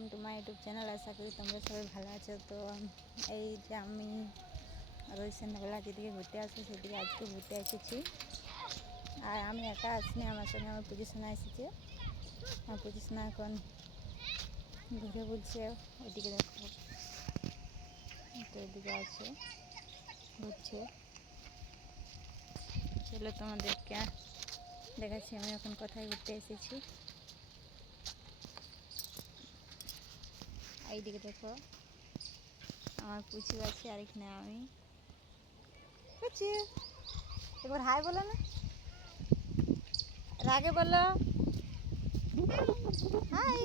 Welcome to my YouTube channel. আশা করি তোমরা সবাই ভালো আছো। তো এই যে আমি রোজ সন্ধ্যাবেলা যেদিকে ঘুরতে আসি সেদিকে আজকে ঘুরতে এসেছি। আর আমি একা আসিনি, আমার সঙ্গে আমার পুজিশনা এসেছে। আমার পুজিশনা এখন ঘুরে বলছে ওইদিকে দেখো, তো ওইদিকে আছে ঘুরছে। চলো তোমাদেরকে দেখাচ্ছি আমি এখন কোথায় ঘুরতে এসেছি। এইদিকে দেখো আমার পুচু আছে আর এখানে আমি পুচু। একবার হাই বলো না, রাগে বলো হাই।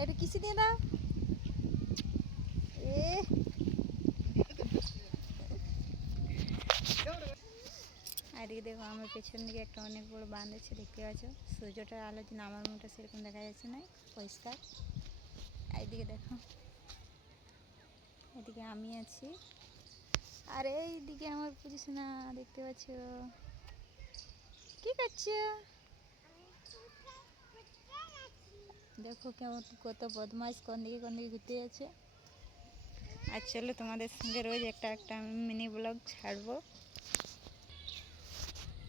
এটা কিসে দিয়ে দাও এ। আর এদিকে দেখো আমার পেছন দিকে একটা অনেক বড় বাঁধ আছে, দেখতে পাচ্ছ। সূর্যটার আলো যে আমার মুখটা সেরকম দেখা যাচ্ছে না, পরিষ্কার। এইদিকে দেখো, এদিকে আমি আছি আর এইদিকে আমার পুজিশনা দেখতে পাচ্ছ। কি করছো দেখো, কেমন কত বদমাইশ, কোন দিকে ঘুরতে যাচ্ছে। আর চলো তোমাদের সঙ্গে রোজ একটা মিনি ব্লগ ছাড়বো।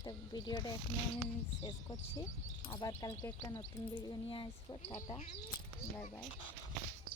তো ভিডিওটা এখানে আমি শেষ করছি, আবার কালকে একটা নতুন ভিডিও নিয়ে আসবো। Tata, bye bye.